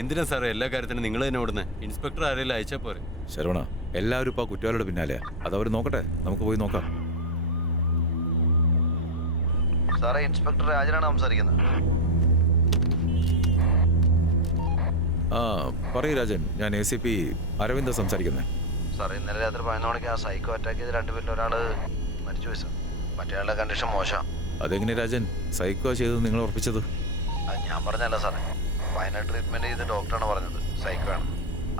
എന്തിനാ സാറേ എല്ലാ കാര്യത്തിനും നിങ്ങൾ തന്നെ ഓടുന്നത്? ഇൻസ്പെക്ടർ ആരെങ്കിലും അയച്ചാൽ പോരെ? ശരവണ, എല്ലാവരും ഇപ്പോൾ കുറ്റവാളിയുടെ പിന്നാലെയാ. അതവർ നോക്കട്ടെ, നമുക്ക് പോയി നോക്കാം. സാറേ, ഇൻസ്പെക്ടർ രാജനാണ് സംസാരിക്കുന്നത്. ആ പറയൂ രാജൻ, ഞാൻ ACP അരവിന്ദ് സംസാരിക്കുന്നത്. സാറേ, ഇന്നലെ രാത്രി 11 മണിക്ക് ആ സൈക്കോ അറ്റാക്ക് ചെയ്ത് രണ്ടുപേരിൽ ഒരാൾ മരിച്ചു പോയി സാർ. മറ്റേയാളുടെ കണ്ടീഷൻ മോശം. അതെങ്ങനെ രാജൻ സൈക്കോ ചെയ്തത് നിങ്ങൾ ഉറപ്പിച്ചത്? അത് ഞാൻ പറഞ്ഞല്ല സാറേ, വയനാട് ട്രീറ്റ്മെൻറ്റ് ചെയ്ത് ഡോക്ടറാണ് പറഞ്ഞത് സൈക്കോ ആണ്.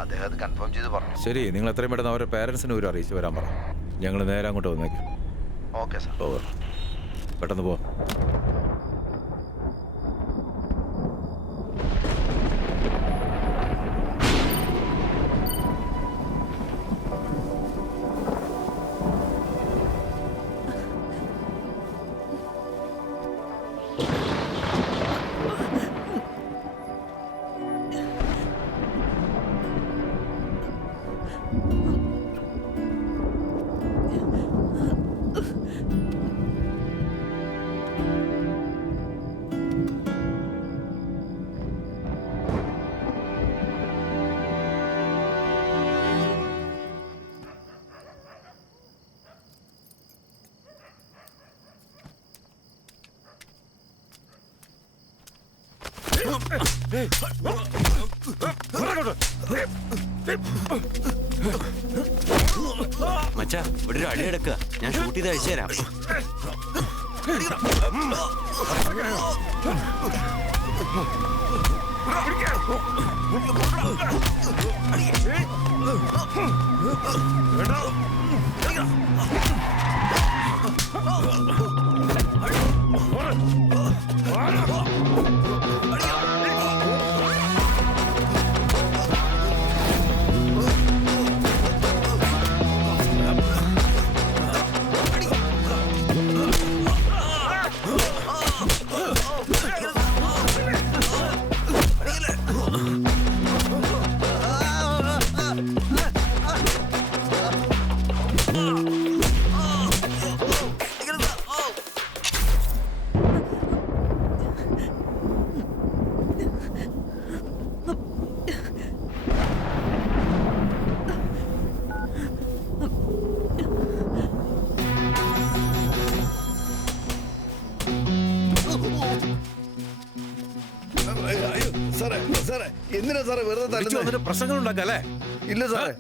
അദ്ദേഹം അത് കൺഫേം ചെയ്ത് പറഞ്ഞു. ശരി, നിങ്ങൾ എത്രയും പെട്ടെന്ന് അവരുടെ പേരൻസിനെ ഒരു അറിയിച്ച് വരാൻ പറ. ഞങ്ങൾ നേരെ അങ്ങോട്ട് വന്നേക്കും. Okay sir. ഓവർ. പെട്ടെന്ന് പോ. മച്ചാ, ഇവിടെ ഒരു അടി എടുക്കുക. ഞാൻ ഷൂട്ട് ചെയ്ത് അയച്ചു തരാം. എന്തിനാ സാറേ വെറുതെ തല്ലുന്നത്? പ്രശ്നങ്ങൾ ഉണ്ടാക്കല്ലേ? ഇല്ല സാറേ,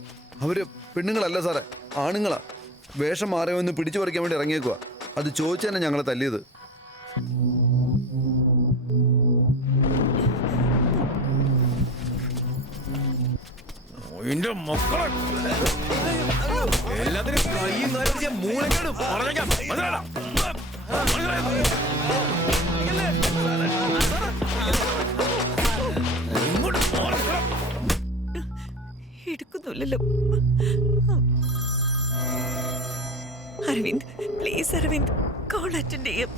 അവര് പെണ്ണുങ്ങളല്ല സാറേ, ആണുങ്ങളാ. വേഷം മാറിയൊന്ന് പിടിച്ചു പറിക്കാൻ വേണ്ടി ഇറങ്ങിയേക്കുവാ. അത് ചോദിച്ചു തന്നെ ഞങ്ങളെ തല്ലിയത്. എല്ലാത്തിനും കയ്യും കാലും മൂലക്കാടും പറഞ്ഞേക്കാം. എടുക്കുന്നില്ലല്ലോ. Aravind, please Aravind, call attend ചെയ്യും.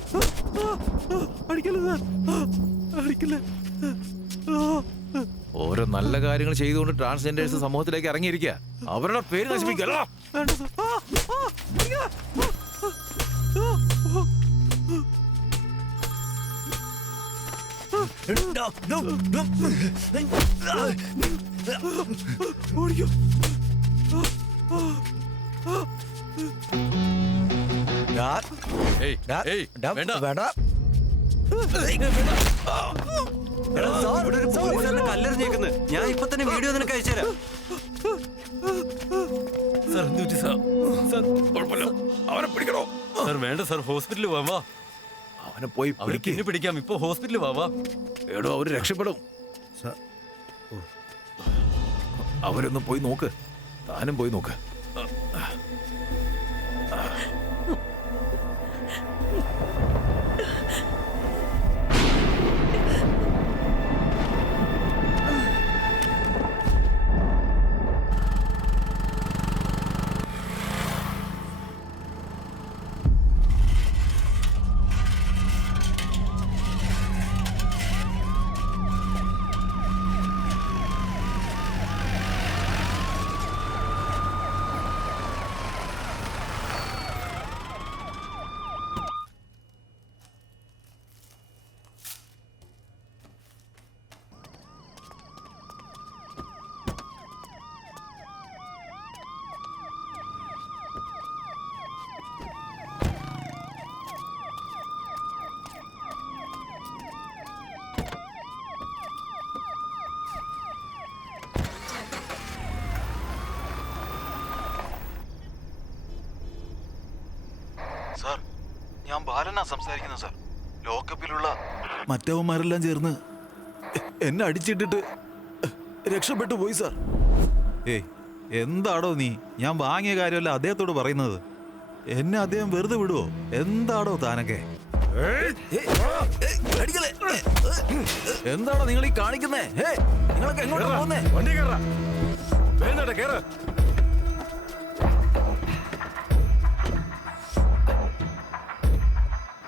ഓരോ നല്ല കാര്യങ്ങൾ ചെയ്തുകൊണ്ട് ട്രാൻസ്ജെൻഡേഴ്സ് സമൂഹത്തിലേക്ക് ഇറങ്ങിയിരിക്കുക. അവരുടെ പേര് നശിപ്പിക്കല്ലോ. കല്ലെറിഞ്ഞേക്കുന്നത്. ഞാൻ ഇപ്പൊ തന്നെ വീഡിയോ നിനക്ക് അയച്ചുതരാം. അവനെ പിടിക്കണോ? സാർ വേണ്ട സാർ, ഹോസ്പിറ്റലിൽ പോവാ. അവനെ പോയി പിടിക്കാം. ഇപ്പൊ ഹോസ്പിറ്റലിൽ പോവാ. എടോ, അവര് രക്ഷപ്പെടും. അവരൊന്ന് പോയി നോക്ക്. താനും പോയി നോക്ക്. ഞാൻ ബാലനാ സംസാരിക്കുന്നത് സാർ. ലോക്കപ്പിലുള്ള മറ്റവന്മാരെല്ലാം ചേർന്ന് എന്നെ അടിച്ചിട്ടിട്ട് രക്ഷപ്പെട്ടു പോയി സാർ. ഏയ് എന്താടോ നീ? ഞാൻ വാങ്ങിയ കാര്യമല്ല അദ്ദേഹത്തോട് പറയുന്നത്. എന്നെ അദ്ദേഹം വെറുതെ വിടുവോ? എന്താടോ താനൊക്കെ? എന്താണോ നിങ്ങൾ ഈ കാണിക്കുന്നേ? നിങ്ങളൊക്കെ എങ്ങോട്ടാ പോകുന്നേ? വണ്ടി കേറാ. വേണ്ടടാ കേറ്.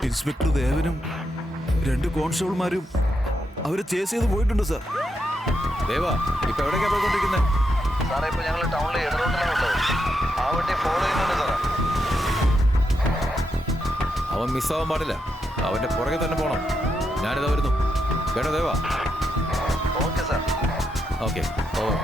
ഇൻസ്പെക്ടർ ദേവനും 2 കോൺസ്റ്റബിൾമാരും അവരെ ചേസ് ചെയ്ത് പോയിട്ടുണ്ട് സാർ. ദേവാ, ഇപ്പൊ എവിടേക്കാ പോയിക്കൊണ്ടിരിക്കുന്നേ? സാറേ ഇപ്പൊ ഞങ്ങൾ ടൗണിലെ എതിരോട്ടിലാണ് ഉള്ളത്. ആ വണ്ടി ഫോളോ ചെയ്യുന്നുണ്ട് സാറേ. അവൻ മിസ്സാവാൻ പാടില്ല. അവന്റെ പുറകെ തന്നെ പോണം. ഞാനിതാ വരുന്നു. കേട്ടോ ദേവാ? Okay sir. Okay, over.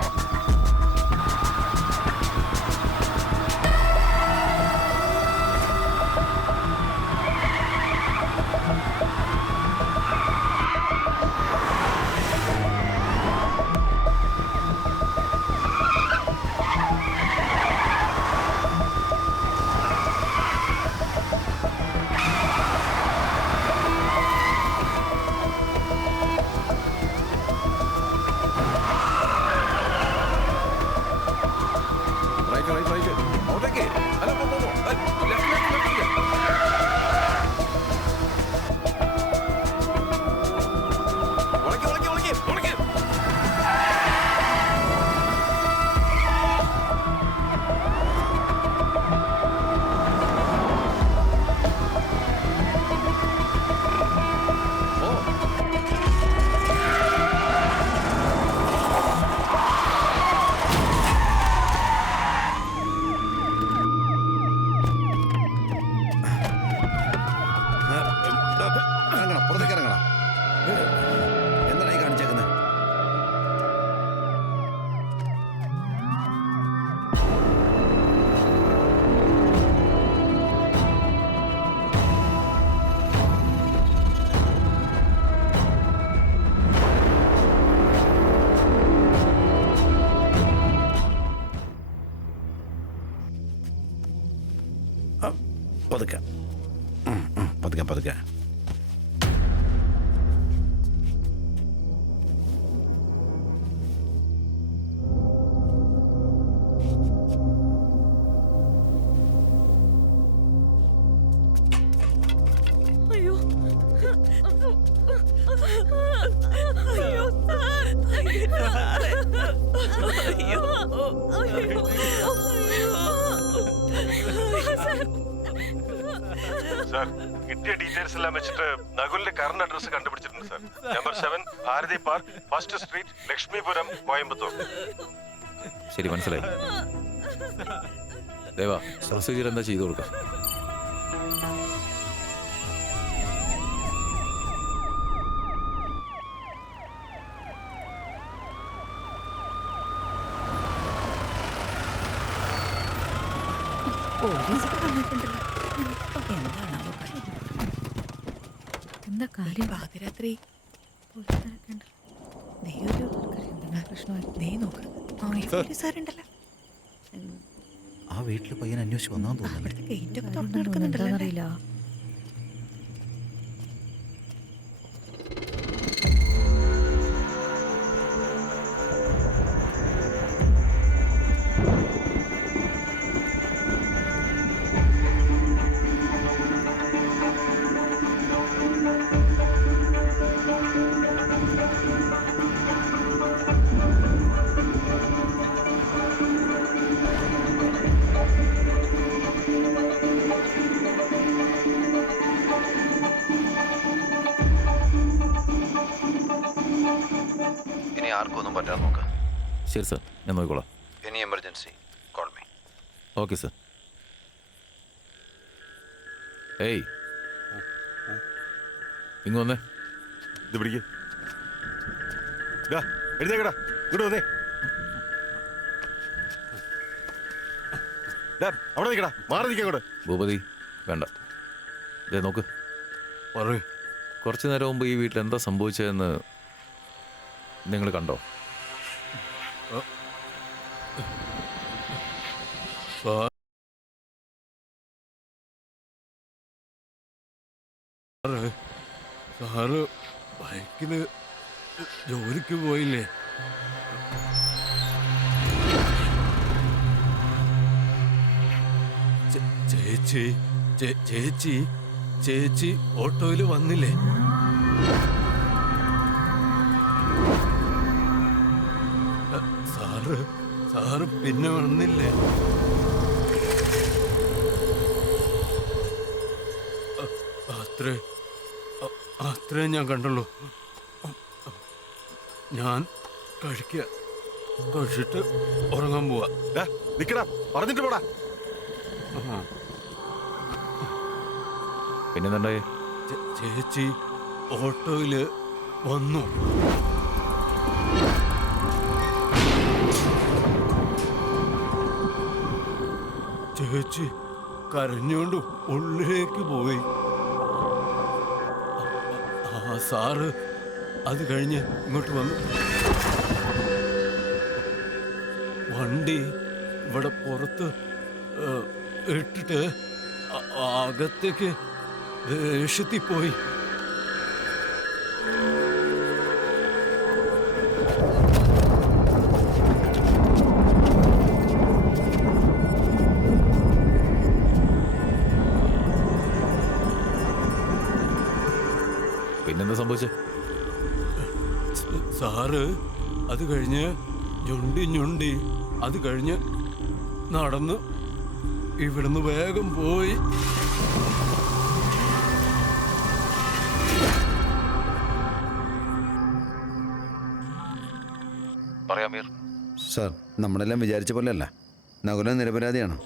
ഇറങ്ങണം, പുറത്തേക്ക് ഇറങ്ങണം. എന്താണ് ഈ കാണിച്ചേക്കുന്നത്? പതുക്കെ പതുക്കെ പതുക്കെ. അയ്യോ അയ്യോ സാർ. അയ്യോ അയ്യോ സാർ കിട്ടിയ ഡീറ്റെയിൽസ് എല്ലാം വെച്ചിട്ട് നകുലിന്റെ കറണ്ട് അഡ്രസ് കണ്ടുപിടിച്ചിട്ടുണ്ട് sir. Number 7 Bharathi park, first street, Lakshmipuram, Coimbatore. ശരി, മനസ്സിലായി. ദേവാ, പ്രൊസീജിയർ എന്താ ചെയ്തു കൊടുക്കാം? പോലീസൊക്കെ വന്നിട്ടുണ്ടല്ലോ. എന്താണാവോ കാര്യം? എന്താ കാര്യം? പാതിരാത്രി പോലീസുകാരൊക്കെ ഉണ്ടല്ലോ. ദേ ഒരു പ്രശ്നമായി. ദേ നോക്ക്, പോലീസുകാരുണ്ടല്ലോ. ആ വീട്ടിലെ പയ്യൻ അന്വേഷിച്ച് വന്നാന്ന് തോന്നുന്നു. അവിടുത്തെ ഗേറ്റൊക്കെ തുറന്നു നടക്കുന്നുണ്ടല്ലോ. അറിയില്ല. ഇനി ആർക്കും ഒന്നും പറ്റാൻ നോക്കാം. ശരി സാർ, ഞാൻ നോക്കിക്കോളാം. Any emergency call me. Okay sir. ഏയ്, ഇങ്ങ് വന്നേ. ഇത് പിടിക്ക്. എഴുതേക്കടാ, ഇങ്ങോട്ട് വന്നേ. അവിടെ നിൽക്കടാ, മാറി നിൽക്കാം ഇങ്ങോട്ട്. ഭൂപതി, വേണ്ട. ഇതേ നോക്ക്. കുറച്ചു നേരം മുമ്പ് ഈ വീട്ടിൽ എന്താ സംഭവിച്ചതെന്ന് നിങ്ങൾ കണ്ടോ? സാറ് ബൈക്കില് ജോലിക്ക് പോയില്ലേ? ചേച്ചി ചേച്ചി ചേച്ചി ഓട്ടോയിൽ വന്നില്ലേ? സാറ് പിന്നെ വന്നില്ലേ? അത്രേ ഞാൻ കണ്ടുള്ളൂ. ഞാൻ കഴിച്ചിട്ട് ഉറങ്ങാൻ പോവാ. നിക്കടാ, പറഞ്ഞിട്ട് പോടാ. പിന്നെന്തായി? ചേച്ചി ഓട്ടോയില് വന്നു. ചേച്ചി കരഞ്ഞോണ്ട് ഉള്ളിലേക്ക് പോയി. സാറ് അത് കഴിഞ്ഞ് ഇങ്ങോട്ട് വന്നു. വണ്ടി ഇവിടെ പുറത്ത് ഇട്ടിട്ട് അകത്തേക്ക് ദേഷ്യത്തിൽ പോയി. പിന്നെന്താ സംഭവിച്ചേ? സാറ് അത് കഴിഞ്ഞ് ഞൊണ്ടി അത് കഴിഞ്ഞ് നടന്ന് ഇവിടുന്ന് വേഗം പോയി. പറയാമീർ. സാർ, നമ്മളെല്ലാം വിചാരിച്ച പോലെയല്ല. നകുലൻ നിരപരാധിയാണ്.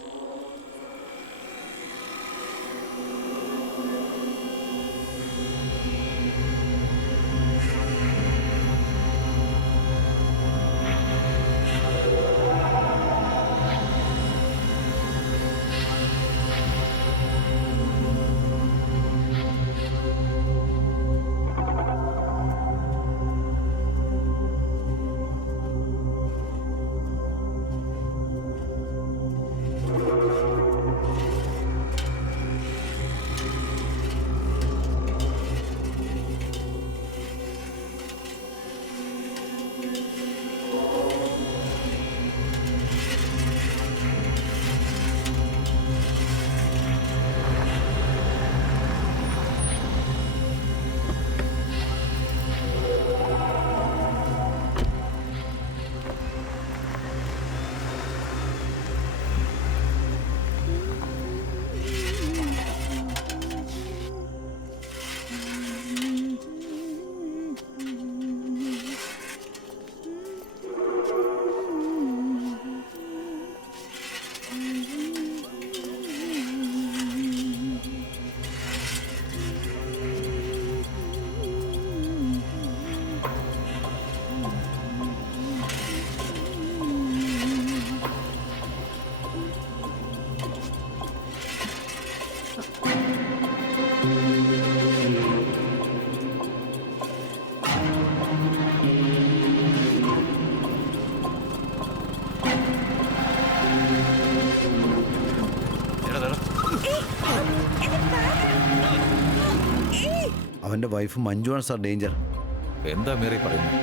അവൻ്റെ വൈഫ് മഞ്ജുവാണ് സാർ ഡേഞ്ചർ. എന്താ മീറി പറയുന്നത്?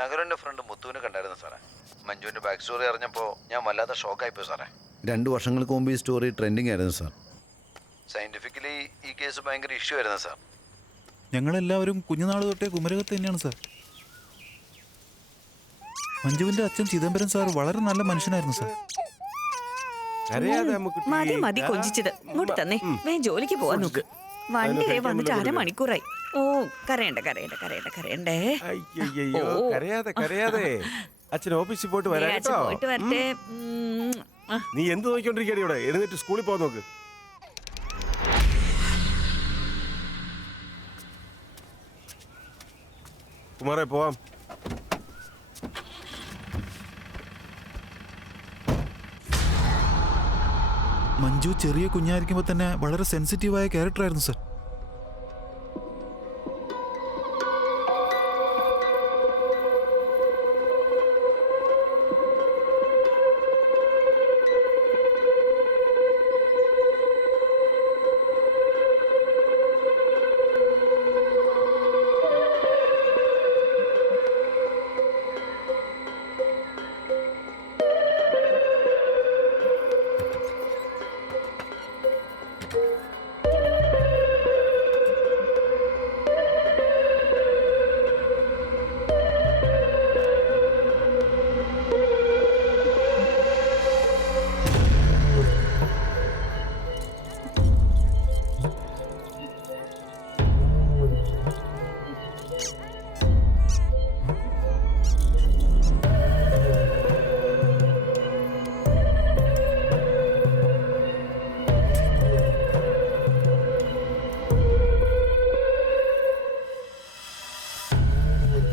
നഗരൻ്റെ ഫ്രണ്ട് മുത്തുവിനെ കണ്ടായിരുന്നു സാറേ. മഞ്ജുവിൻ്റെ ബാക്ക് സ്റ്റോറി അറിഞ്ഞപ്പോൾ ഞാൻ വല്ലാത്ത ഷോക്കായിപ്പോയി സാറേ. 2 വർഷങ്ങൾക്ക് മുമ്പ് ഈ സ്റ്റോറി ട്രെൻഡിങ് ആയിരുന്നു സാർ. സയൻറ്റിഫിക്കലി ഈ കേസ് ഭയങ്കര ഇഷ്യൂ ആയിരുന്നു സാർ. ഞങ്ങളെല്ലാവരും കുഞ്ഞുനാൾ തൊട്ടേ കുമരകത്ത് തന്നെയാണ് സാർ. മഞ്ജുവിന്റെ അച്ഛൻ ചിദംബരം സാർ വളരെ നല്ല മനുഷ്യനായിരുന്നു സാർ. മതി കൊഞ്ചിച്ചത്. ഇങ്ങോട്ട് തന്നെ വേഗം ജോലിക്ക് പോവാൻ നോക്ക്. വണ്ടി വന്നിട്ട് 1/2 മണിക്കൂറായി. ഓ, കരയണ്ടേ. കരയാതെ അച്ഛൻ ഓഫീസിൽ പോയിട്ട് വരാം അച്ഛൻ കേട്ടോ. പോയിട്ട് വരട്ടെ. നീ എന്ത് നോക്കിക്കൊണ്ടിരിക്കുകയാണ് ഇവിടെ? എഴുന്നേറ്റ് സ്കൂളിൽ പോകാൻ നോക്ക്. കുമാരേ പോവാം. മഞ്ജു ചെറിയ കുഞ്ഞായിരിക്കുമ്പോൾ തന്നെ വളരെ സെൻസിറ്റീവായ ക്യാരക്ടറായിരുന്നു സർ.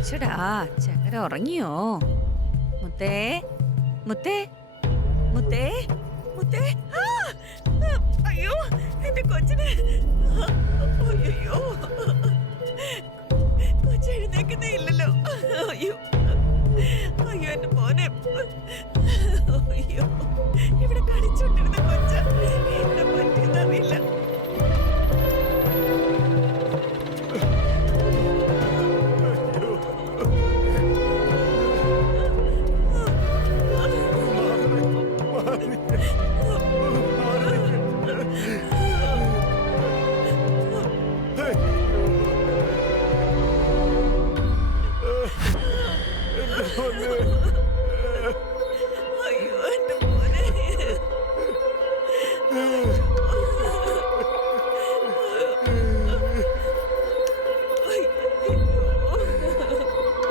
ചേടാ ചക്കര ഉറങ്ങിയോ? മുത്തേ മുത്തേ മുത്തേ മുത്തേ. ആ! അയ്യോ എന്റെ കൊച്ചിന്. അയ്യോ കൊച്ചെഴുന്നേക്കുന്നേ ഇല്ലല്ലോ. അയ്യോ അയ്യോ എന്റെ മോനെ. അയ്യോ ഇവിടെ കളിച്ചോണ്ടിരുന്ന കൊച്ച എന്നെ പറ്റിയെന്നറിയില്ല. അയ്യോ എന്റെ മോനെ.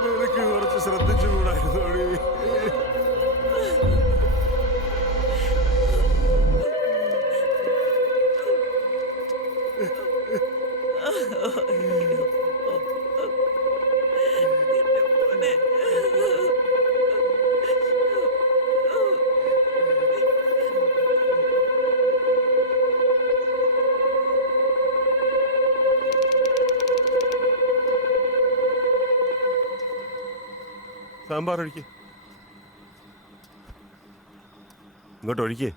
നിനക്ക് കുറച്ച് ശ്രദ്ധിച്ചുകൂടായിരുന്നു. സാമ്പാർ ഒഴിക്കേ, ഇങ്ങോട്ട് ഒഴിക്കേ.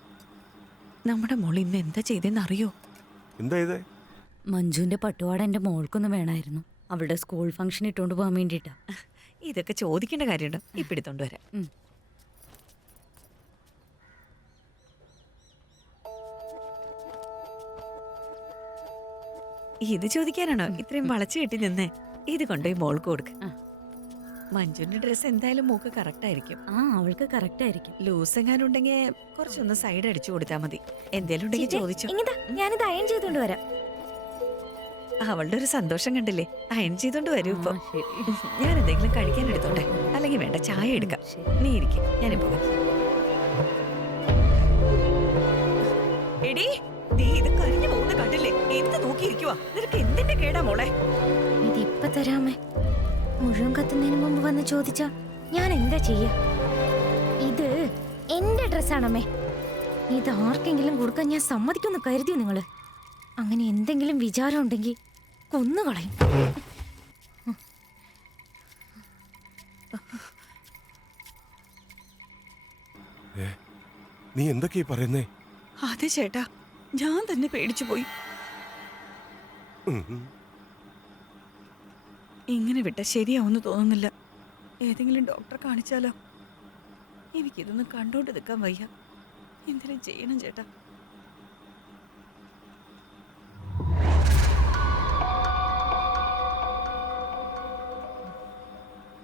നമ്മുടെ മോൾ ഇന്ന് എന്താ ചെയ്തെന്ന് അറിയോ? എന്താ ഇത്? മഞ്ജുവിന്റെ പട്ടുപാട എന്റെ മോൾക്കൊന്ന് വേണമായിരുന്നു. അവളുടെ സ്കൂൾ ഫംഗ്ഷൻ ഇട്ടുകൊണ്ട് പോകാൻ വേണ്ടിട്ടാ. ഇതൊക്കെ ചോദിക്കേണ്ട കാര്യമുണ്ടോ? ഇപ്പൊ എടുത്തോണ്ട് വരാം. ഇത് ചോദിക്കാനാണോ ഇത്രയും വളച്ചു കെട്ടി നിന്നേ? ഇത് കൊണ്ടുപോയി മോൾക്ക് കൊടുക്ക. മഞ്ജുവിന്റെ ഡ്രസ് എന്തായാലും മൂക്ക് കറക്റ്റ് ആയിരിക്കും. ആ അവൾക്ക് കറക്റ്റ് ആയിരിക്കും. ലൂസ് എങ്ങാനും ഉണ്ടെങ്കിൽ കുറച്ചൊന്ന് സൈഡ് അടിച്ചു കൊടുത്താൽ മതി. എന്തേലും ഉണ്ടെങ്കിൽ ചോദിച്ചോ. ഞാനിത് അയൺ ചെയ്തോണ്ട് വരാം. അവളുടെ ഒരു സന്തോഷം കണ്ടില്ലേ? അയൺ ചെയ്തോണ്ട് വരൂ ഇപ്പൊ. ഞാൻ എന്തെങ്കിലും കഴിക്കാൻ എടുത്തോട്ടെ, അല്ലെങ്കിൽ വേണ്ട ചായ എടുക്കാം. നീ ഇരിക്കും, ഞാനിപ്പോ വരാം. എടീ നീ ഇത് കരിഞ്ഞു പോകുന്ന കണ്ടില്ലേ? എന്ത് നോക്കിയിരിക്കുവാ? നിനക്ക് എന്തിന്റെ കേടാ മോളെ? ഇതിപ്പൊ തരാമേ. മുഴുവൻ കത്തുന്നതിന് മുമ്പ് വന്ന് ചോദിച്ചാ ഞാൻ എന്താ ചെയ്യാ? ഇത് എന്റെ ഡ്രസ്സാണമ്മേ. ഇത് ആർക്കെങ്കിലും കൊടുക്കാൻ ഞാൻ സമ്മതിക്കുമെന്ന് കരുതിയോ നിങ്ങള്? അങ്ങനെ എന്തെങ്കിലും വിചാരം ഉണ്ടെങ്കിൽ കൊന്നുകളയും. നീ എന്തൊക്കെയാ പറയുന്നേ? അതെ ചേട്ടാ, ഞാൻ തന്നെ പേടിച്ചു പോയി. ഇങ്ങനെ വിട്ട ശരിയാവുമെന്ന് തോന്നുന്നില്ല. ഏതെങ്കിലും ഡോക്ടറെ കാണിച്ചാലോ? എനിക്കിതൊന്നും കണ്ടോണ്ട് നിൽക്കാൻ വയ്യ. എന്തെങ്കിലും ചെയ്യണം ചേട്ടാ.